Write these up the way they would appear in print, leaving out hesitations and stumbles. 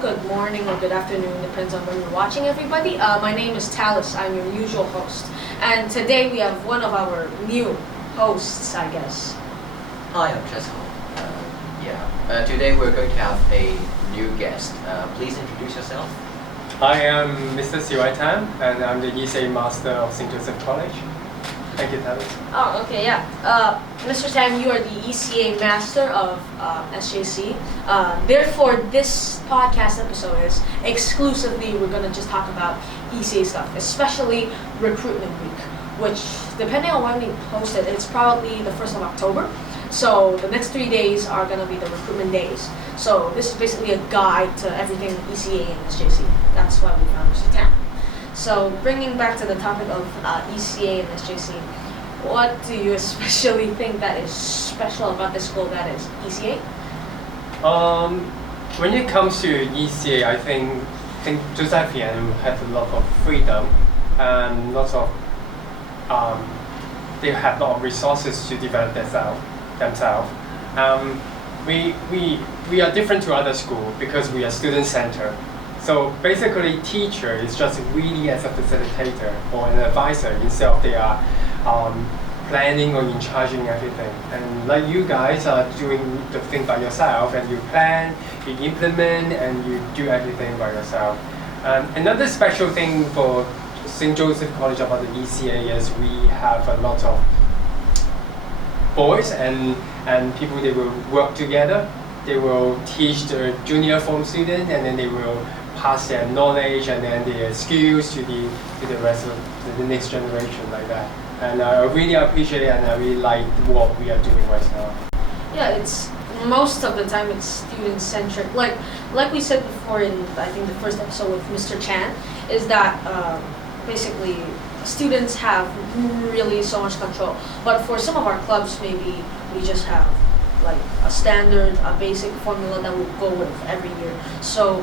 good morning, or good afternoon, depends on when you're watching, everybody. My name is Tallis. I'm your usual host. And today we have one of our new hosts, I guess. Hi, I'm chezkel. Today we're going to have a new guest. Please introduce yourself. I am Mr. Siwai Tan, and I'm the ECA Master of St. Joseph College. Thank you, Tallis. Oh, okay, yeah. Mr. Tan, you are the ECA Master of SJC. Therefore, this podcast episode is exclusively, we're going to just talk about ECA stuff, especially Recruitment Week, which, depending on when we post it, it's probably the 1st of October. So the next 3 days are going to be the recruitment days. So this is basically a guide to everything ECA and SJC. That's why we found Mr. Tan. So bringing back to the topic of ECA and SJC, what do you especially think that is special about this school that is ECA? When it comes to ECA, I think Josephian have a lot of freedom and lots of they have a lot of resources to develop themselves. We are different to other schools because we are student-centered. So basically, teacher is just really as a facilitator or an advisor instead of they are planning or in charging everything. And like you guys are doing the thing by yourself, and you plan, you implement, and you do everything by yourself. Another special thing for St. Joseph College about the ECA is we have a lot of boys and people. They will work together. They will teach the junior form student, and then they will pass their knowledge and then their skills to the rest of the next generation, like that. And I really appreciate it, and I really like what we are doing right now. Yeah, it's most of the time it's student centric. Like we said before in I think the first episode with Mr. Chan, is that basically students have really so much control. But for some of our clubs, maybe we just have like a standard, a basic formula that we'll go with every year. So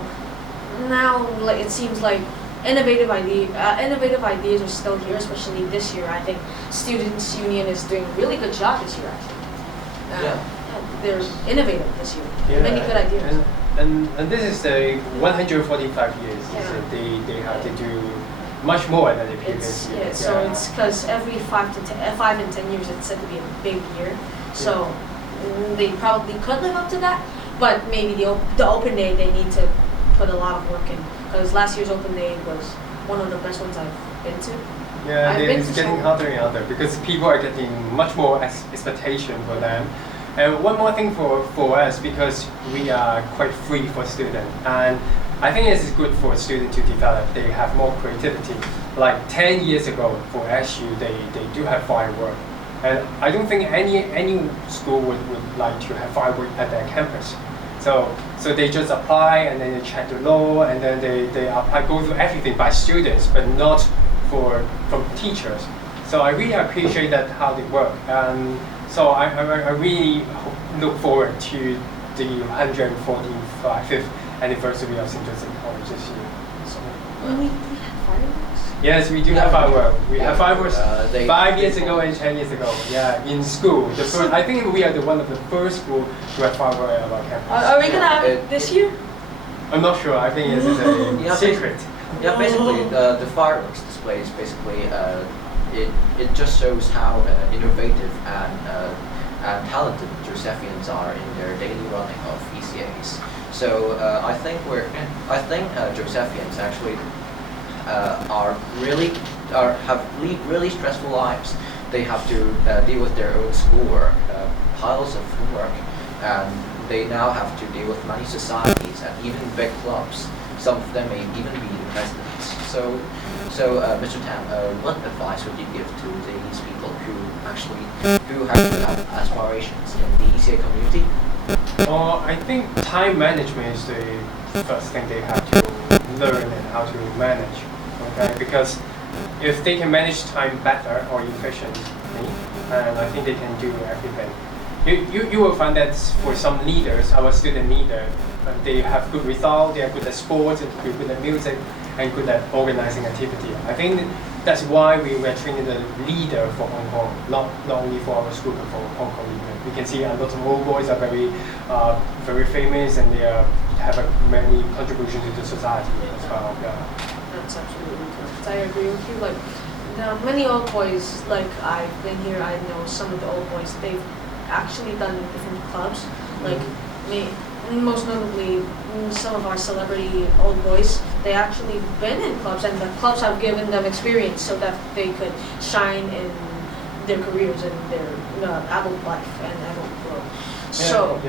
now, like, it seems like innovative ideas are still here, especially this year. I think Students' Union is doing a really good job this year, actually. They're innovative this year. Yeah, many good ideas. And this is the 145 years. Yeah. So they have to do much more than the previous year. So it's because every 5 and 10 years it's said to be a big year. So they probably could live up to that, but maybe the open day they need to put a lot of work in, because last year's open day was one of the best ones I've been to. Yeah, it's getting harder and harder because people are getting much more expectation for them. And one more thing for us, because we are quite free for students, and I think this is good for a student to develop. They have more creativity. Like 10 years ago for SU, they do have firework, and I don't think any school would like to have firework at their campus. So they just apply, and then they check the law, and then they apply, go through everything by students, but not from teachers. So I really appreciate that how they work. So I really look forward to the 145th anniversary of St. Joseph College this year. So, we have fireworks? yes, we do have fireworks. We have fireworks 5 years ago and 10 years ago. Yeah, in school. I think we are one of the first school to have fireworks at our campus. Are we gonna have it this year? I'm not sure. I think this is a secret. Yeah, basically the fireworks display is basically it just shows how innovative and talented Josephians are in their daily running of ECAs. So I think Josephians actually have really stressful lives. They have to deal with their own schoolwork, piles of homework, and they now have to deal with many societies and even big clubs. Some of them may even be the presidents. So Mr. Tam, what advice would you give to these people who have aspirations in the ECA community? I think time management is the first thing they have to learn and how to manage. Okay, because if they can manage time better or efficiently, and I think they can do everything. You will find that for some leaders, our student leader, they have good results, they are good at sports, and good at music, and good at organizing activity. I think that's why we were training the leader for Hong Kong, not only for our school, but for Hong Kong leader. We can see a lot of old boys are very famous, and they are have a many contribution to the society as well. Yeah. That's absolutely correct. I agree with you. Like, now many old boys, like I've been here, I know some of the old boys, they've actually done different clubs. Like, most notably, some of our celebrity old boys, they actually been in clubs, and the clubs have given them experience so that they could shine in their careers and their adult life and adult growth. So,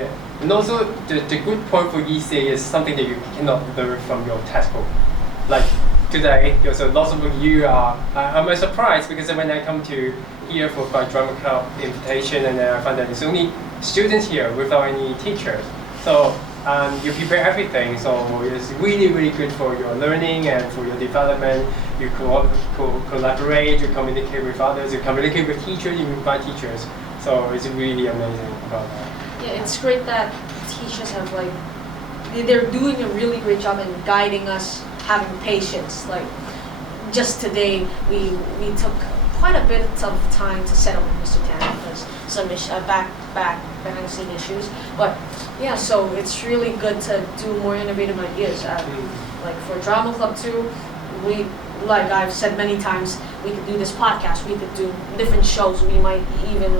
and also the good point for ECA is something that you cannot learn from your textbook. Like today, there's a lot of you are. I'm surprised because when I come to here for my drama club invitation, and then I find that there's only students here without any teachers. So you prepare everything. So it's really, really good for your learning and for your development. You collaborate, you communicate with others, you communicate with teachers, you invite teachers. So it's really amazing about that. Yeah, it's great that teachers have they're doing a really great job in guiding us, having patience. Like just today, we took quite a bit of time to settle with Mr. Tan because some behind the scene issues. But yeah, so it's really good to do more innovative ideas. Like for Drama Club 2, we, like I've said many times, we could do this podcast, we could do different shows, we might even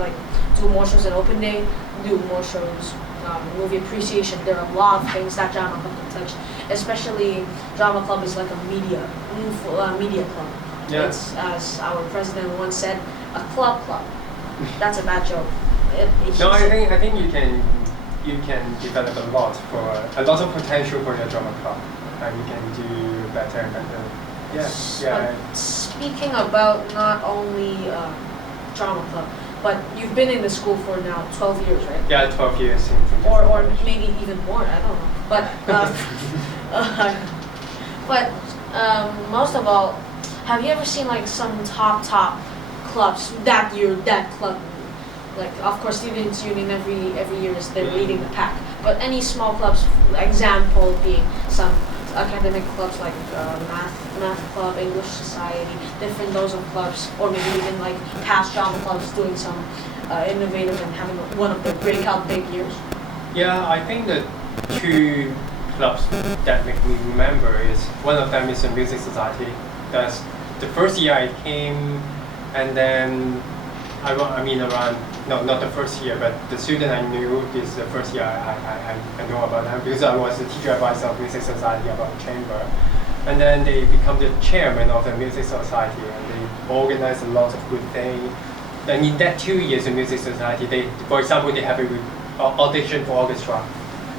do more shows at Open Day, do more shows, movie appreciation. There are a lot of things that Drama Club can touch, especially Drama Club is like a media club. Yeah. It's, as our president once said, a club. That's a bad joke. No, I think you can develop a lot of potential for your drama club, and you can do better and better. Yeah. But speaking about not only drama club, but you've been in the school for now 12 years, right? Yeah, 12 years. Or maybe even more. I don't know. But most of all, have you ever seen some top clubs that club? Like, of course, Students' Union every year is they're leading the pack. But any small clubs, example being some academic clubs like math club, English society, different those of clubs, or maybe even past drama clubs doing some innovative and having one of the breakout big years. Yeah, I think the two clubs that make me remember is one of them is the music society. That's the first year I came, and then not the first year, but the student I knew is the first year I know about them because I was the teacher advisor of music society about the chamber, and then they become the chairman of the music society, and they organize a lot of good things. And in that 2 years in music society, for example, they have a audition for orchestra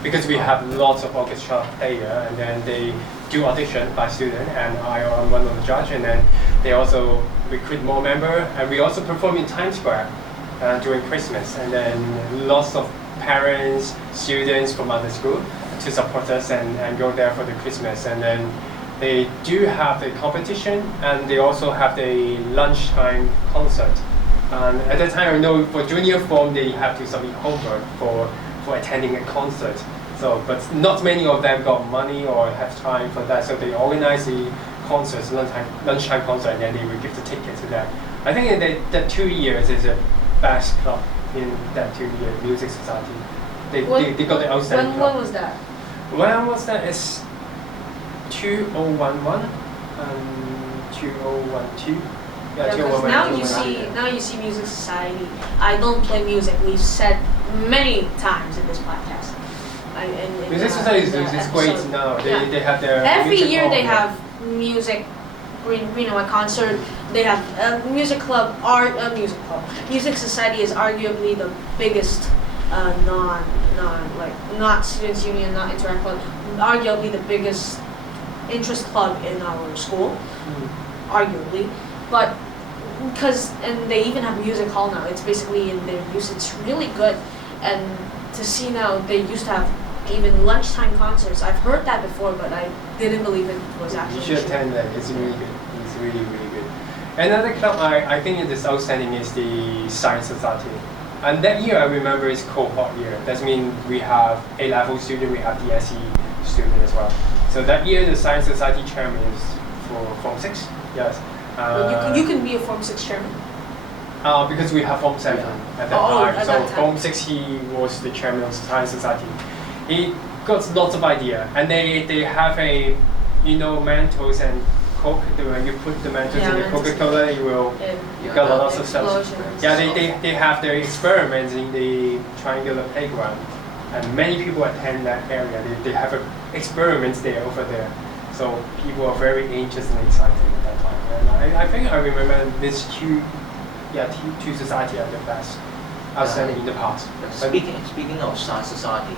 because we have lots of orchestra player, and then they do audition by student, and I am one of the judge, and then they also recruit more members, and we also perform in Times Square during Christmas, and then lots of parents, students from other school to support us and go there for the Christmas, and then they do have the competition, and they also have the lunchtime concert. And at that time, I know for junior form they have to submit homework for attending a concert. So, but not many of them got money or have time for that, so they organize the concerts, lunchtime concert, and then they will give the ticket to that. I think that 2 years is the best club in that 2 year music society. They got the outstanding club. When was that? When was that? It's 2011 and 2012. Yeah, because now you see music society. I don't play music. We've said many times in this podcast. Music society is great now. They have their every year hall, they have music, a concert. They have a music club, Music society is arguably the biggest not students union, not interact club, arguably the biggest interest club in our school, arguably. But and they even have music hall now. It's basically in their use. It's really good. And to see now, they used to have even lunchtime concerts. I've heard that before, but I didn't believe it was actually true. You should attend that. It's really good. It's really, really good. Another club I think is outstanding is the Science Society. And that year I remember is cohort year. That means we have A-level student, we have the SE student as well. So that year the Science Society chairman is for Form 6. Yes. You can be a Form 6 chairman? Because we have Form 7 at that time. So Form 6 he was the chairman of the Science Society. He got lots of idea, and they have a, Mentos and Coke. When you put the Mentos in the Mentos. Coca-Cola, you will got lots of stuff. Explosions. Yeah, they have their experiments in the triangular playground, and many people attend that area. They have experiments there over there, so people are very interested and excited at that time. And I think I remember this two society at the best I've seen in the past. Speaking of science society,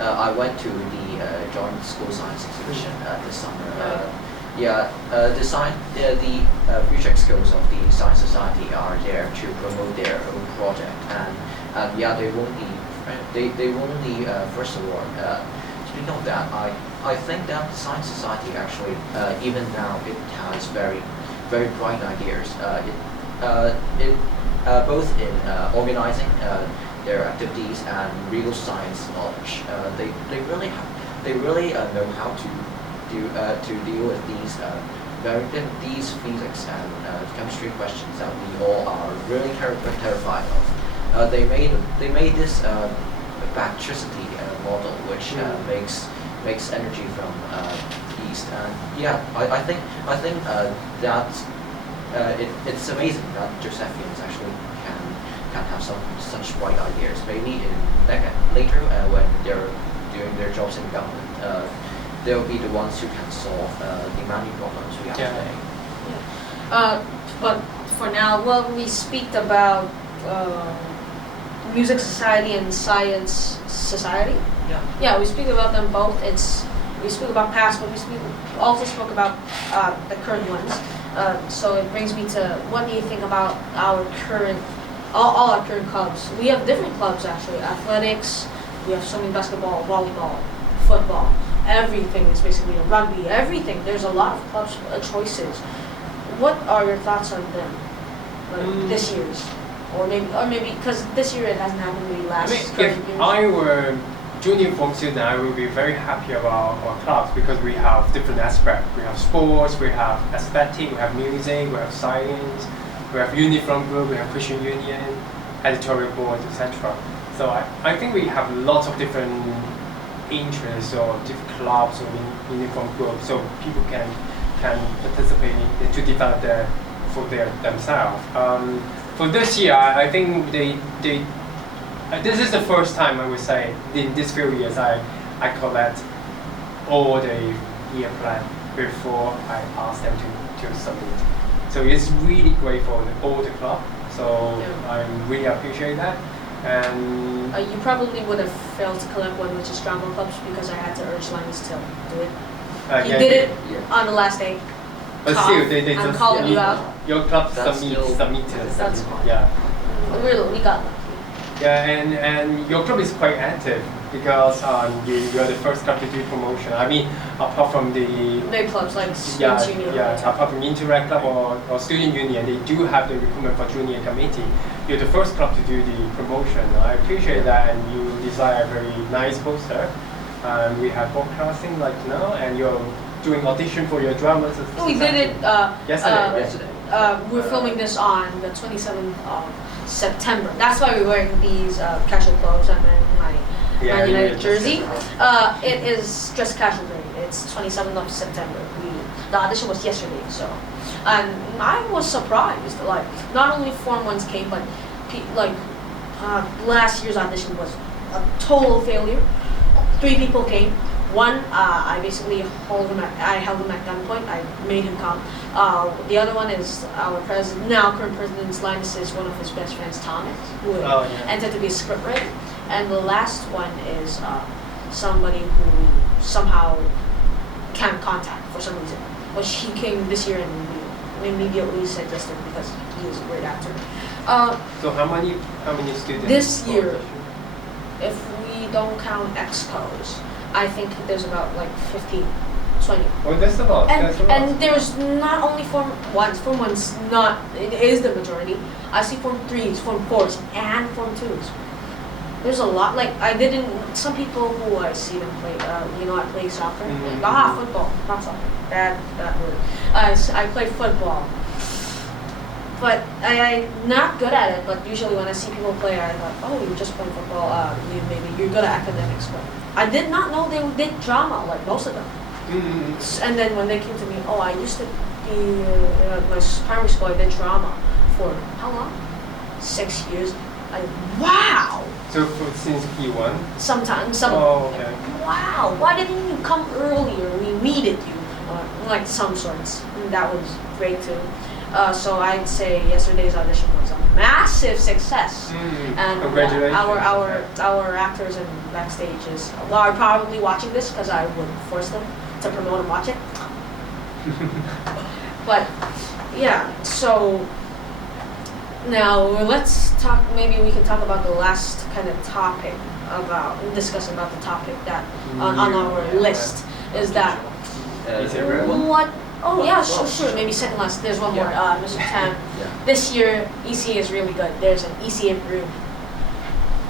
I went to the joint school science exhibition this summer. The future skills of the science society are there to promote their own project, and they won the first award. Speaking of that, I think that science society actually even now it has very bright ideas. Both in organizing their activities and real science knowledge. They really know how to deal with these physics and chemistry questions that we all are really terrified of. They made this electricity model which makes energy from east, and I think that it's amazing that Josephians actually can have such bright ideas. Maybe later when they're doing their jobs in government, they'll be the ones who can solve the many problems we have today. But for now, we speak about music society and science society. We speak about them both. We speak about past, but we also spoke about the current ones. So it brings me to, what do you think about our current, all our current clubs? We have different clubs actually. Athletics, we have swimming, basketball, volleyball, football. Everything is basically rugby. Everything. There's a lot of clubs choices. What are your thoughts on them? This year's, or maybe because this year it hasn't happened really last. If I were junior form student, I will be very happy about our clubs because we have different aspects. We have sports, we have aesthetic, we have music, we have science, we have uniform group, we have Christian Union, editorial board, etc. So I think we have lots of different interests or different clubs or uniform groups, so people can participate to develop themselves. For this year, I think this is the first time I would say in these few years I collect all the year plan before I ask them to submit. So it's really great for all the club. So I really appreciate that. And you probably would have failed to collect one, which is Drama Clubs, because I had to urge Linus to do it. He did it on the last day. But still, they I'm just calling you out. Your club submitted. That's fine. Yeah. We got lucky. Yeah, and your club is quite active because you are the first club to do promotion. I mean, apart from the big clubs like Student Union. Apart from Interact Club or Student Union, they do have the recruitment for junior committee. You're the first club to do the promotion. I appreciate that, and you design a very nice poster. We have broadcasting like now, and you're doing audition for your dramas. We did it yesterday. We're filming this on the 27th of September. That's why we're wearing these casual clothes and then my Man United jersey. It is just casual day. It's 27th of September. The audition was yesterday, so. And I was surprised, like, not only Form 1s came, but last year's audition was a total failure. 3 people came. One, I basically held him at gunpoint. I made him come. The other one is our current president Linus is one of his best friends, Thomas, who entered to be a scriptwriter. And the last one is somebody who somehow can't contact for some reason. But he came this year and we immediately said yes to him because he is a great actor. So how many students? This year, if we don't count excos, I think there's about like 15, 20. Oh, that's a lot. And there's not only Form 1s. Form 1's it is the majority. I see Form 3s, Form 4s, and Form 2s. There's a lot. Like some people who I see them play. I play soccer. Football, not soccer. That word. I play football. But I'm not good at it, but usually when I see people play, I thought, oh, you're just playing football, maybe you're good at academics, but I did not know they did drama, like most of them. Mm-hmm. And then when they came to me, oh, I used to be my primary school. I did drama for how long? 6 years. Wow. So since P1? Sometimes, Oh, okay. wow. Why didn't you come earlier? We needed you, like some sorts. And that was great too. So I'd say yesterday's audition was a massive success. And Congratulations. our actors and backstage are probably watching this because I would force them to promote and watch it. But yeah, so now let's talk. Maybe we can talk about the last kind of topic discuss about the topic that on our list is that what. Oh yeah, sure. Maybe second last. There's one more, Mr. Tam. This year, ECA is really good. There's an ECA room.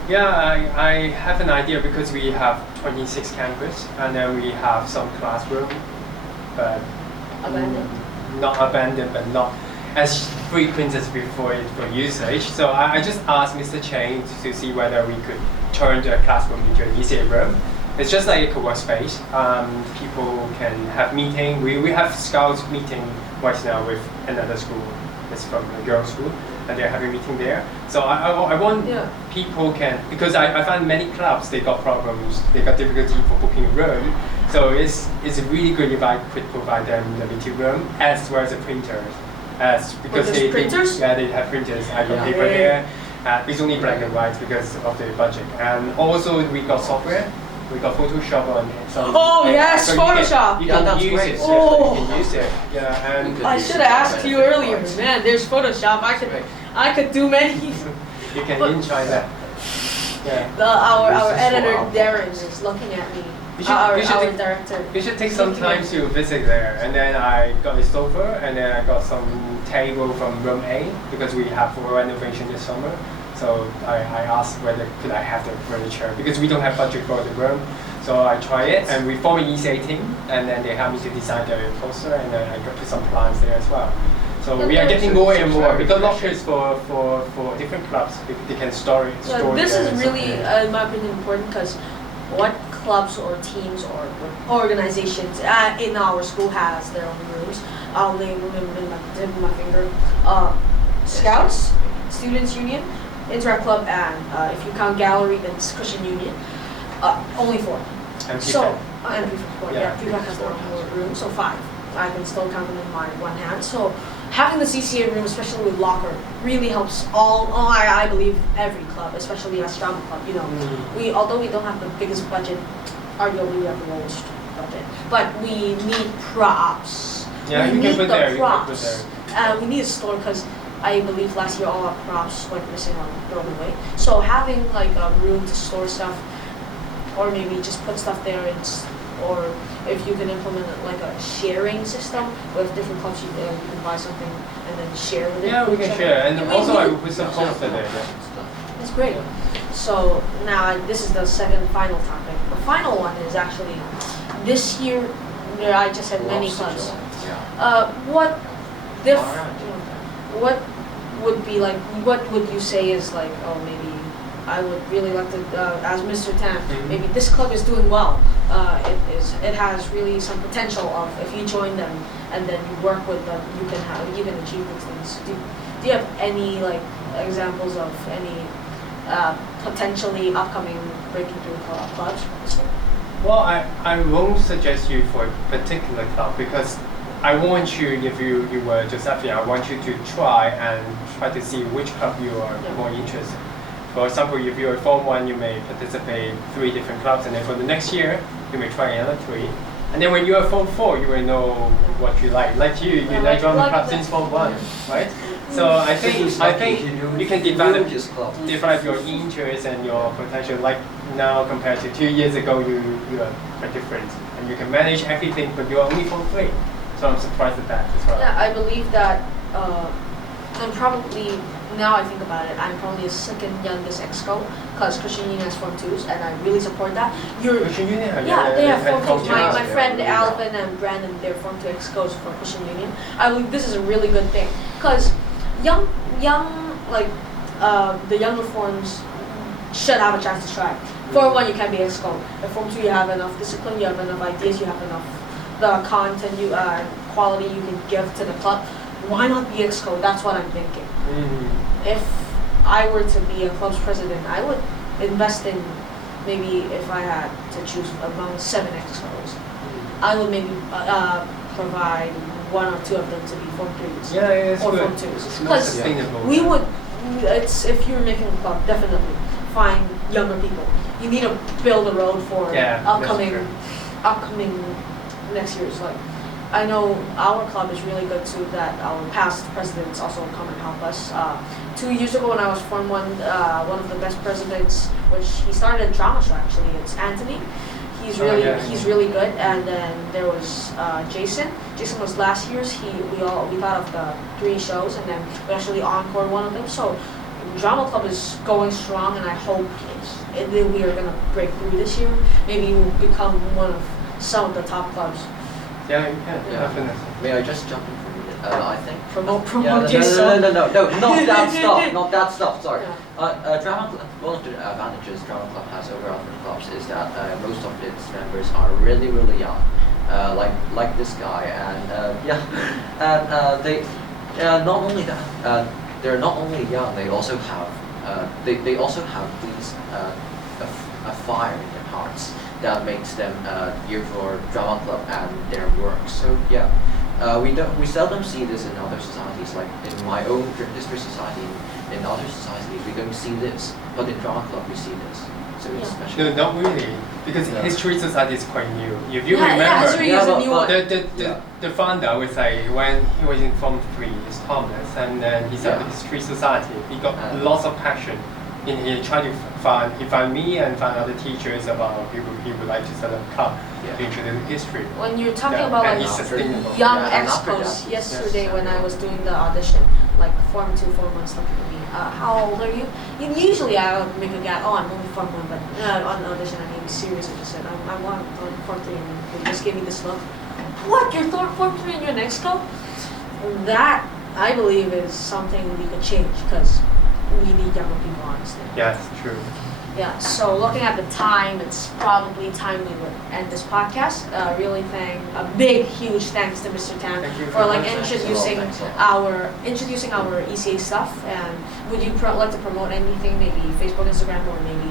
Yeah, I have an idea because we have 26 campus and then we have some classroom, but not abandoned, but not as frequent as before for usage. So I just asked Mr. Chang to see whether we could turn the classroom into an ECA room. It's just like a workspace. People can have meeting. We have scouts meeting right now with another school. It's from a girls' school, and they're having a meeting there. So I want people can, because I find many clubs they got problems. They got difficulty for booking a room. So it's really good if I could provide them the meeting room as well as the printers. Because they printers? Yeah, they have printers. I got paper there. It's only black and white because of the budget. And also we got software. We got Photoshop on it. So yes, so Photoshop. You can use great. it. Oh. You can use it. Yeah, and I should have asked you earlier, man. There's Photoshop. I could do many. you can enjoy that. Yeah. Our editor Darren is looking at me. Our director. You should take some time to visit there. And then I got a sofa, and then I got some table from room A because we have for renovation this summer. So I asked whether could I have the furniture because we don't have budget for the room. So I try it and we form an ECA team and then they help me to design the poster and then I put some plans there as well. So we are getting more and more because lockers for different clubs they can store it. This is really, in my opinion, important because what clubs or teams or organizations in our school has their own rooms. I'll name them in my tip of my finger. Scouts, Students Union, Interact Club, and if you count Gallery, then it's Christian Union. Only 4. And so, and P4, P4 has their four. own room, so 5. I can still count them in my one hand. So having the CCA room, especially with locker, really helps I believe every club, especially as drama club. You know, although we don't have the biggest budget, arguably we have the lowest budget, but we need props. Yeah, we you can put there. Props. We need a store because I believe last year all our props went missing or thrown away. So having like a room to store stuff, or maybe just put stuff there, or if you can implement like a sharing system with different clubs, you can buy something and then share with it. Yeah, we can share, and also I will put some poster there. That's great. So now this is the second final topic. The final one is actually this year. I just had many clubs. What would be like? What would you say is like? Oh, maybe I would really like to, as Mr. Tan. Maybe this club is doing well. It has really some potential of if you join them and then you work with them, you can achieve these things. Do you have any like examples of any potentially upcoming breaking through clubs? Well, I won't suggest you for a particular club because I want you, if you were Josephine, I want you to try to see which club you are more interested in. For example, if you're Form 1, you may participate in 3 different clubs, and then for the next year, you may try another 3. And then when you are Form 4, you will know what you like. Like you like drama club since Form 1, right? So I think you can develop your interests and your potential. Like now compared to 2 years ago, you are quite different, and you can manage everything, but you are only Form 3. So I'm surprised at that as well. Yeah, I believe that I'm probably, now I think about it, I'm probably the second youngest exco because Christian Union has Form 2s and I really support that. Christian Union? Yeah, they have Form 2s. My friend Alvin and Brandon, they're Form 2 excos for Christian Union. I believe this is a really good thing because the younger forms, should have a chance to try. Form 1 you can be exco. If Form 2 you have enough discipline, you have enough ideas, you have enough the content you quality you can give to the club. Why not be exco? That's what I'm thinking. If I were to be a club's president, I would invest in maybe if I had to choose among 7 excos, I would maybe provide 1 or 2 of them to be Form 3s or Form 2s. Because we would, it's if you're making a club, definitely find younger people. You need to build a road for upcoming next year's. Like, I know our club is really good too. That our past presidents also come and help us. 2 years ago when I was Form 1, one of the best presidents, which he started a drama show actually. It's Anthony. He's really good. And then there was Jason. Jason was last year's. We thought of the 3 shows, and then we actually encored one of them. So drama club is going strong, and I hope we are gonna break through this year. Maybe we'll become one of some of the top clubs. Yeah, you can, definitely. May I just jump in for a minute? I think Promote no, yourself. not that stuff, not that stuff. Sorry. Drama club. One of the advantages drama club has over other clubs is that most of its members are really young, like this guy, and they not only that they're not only young. They also have they also have these a fire in their hearts that makes them year for drama club and their work. So we seldom see this in other societies. Like in my own history society, in other societies we don't see this, but in drama club we see this. So it's special. No, not really, because history society is quite new. If you remember, history is a new one. The founder was when he was in Form 3, is Tallis, and then he started the history society. He got lots of passion. He tried to find me and find other teachers about people he would like to set up a club to introduce history. When you're talking about like young expos, yesterday when I was doing the audition, like Form 2, Form 1 stuff for me. How old are you? Usually I would make a guess, oh, I'm only Form 1, but on the audition I need to be serious and just said, I want Form 3, and they just gave me this look. What? You're Form 3 and you're an exco? That, I believe, is something we could change, because we need younger people, honestly. Yes, true. Yeah, so looking at the time, it's probably time we would end this podcast. Really a big, huge thanks to Mr. Tan for like introducing our ECA stuff. And would you like to promote anything, maybe Facebook, Instagram, or maybe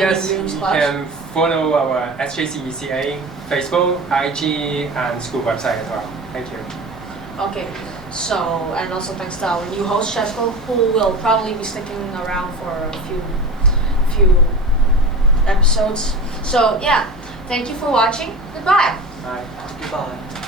yes, you can follow our SJC ECA Facebook, IG, and school website as well. Thank you. Okay. So, and also thanks to our new host, chezkel, who will probably be sticking around for a few episodes. So, yeah, thank you for watching. Goodbye. Bye. Goodbye.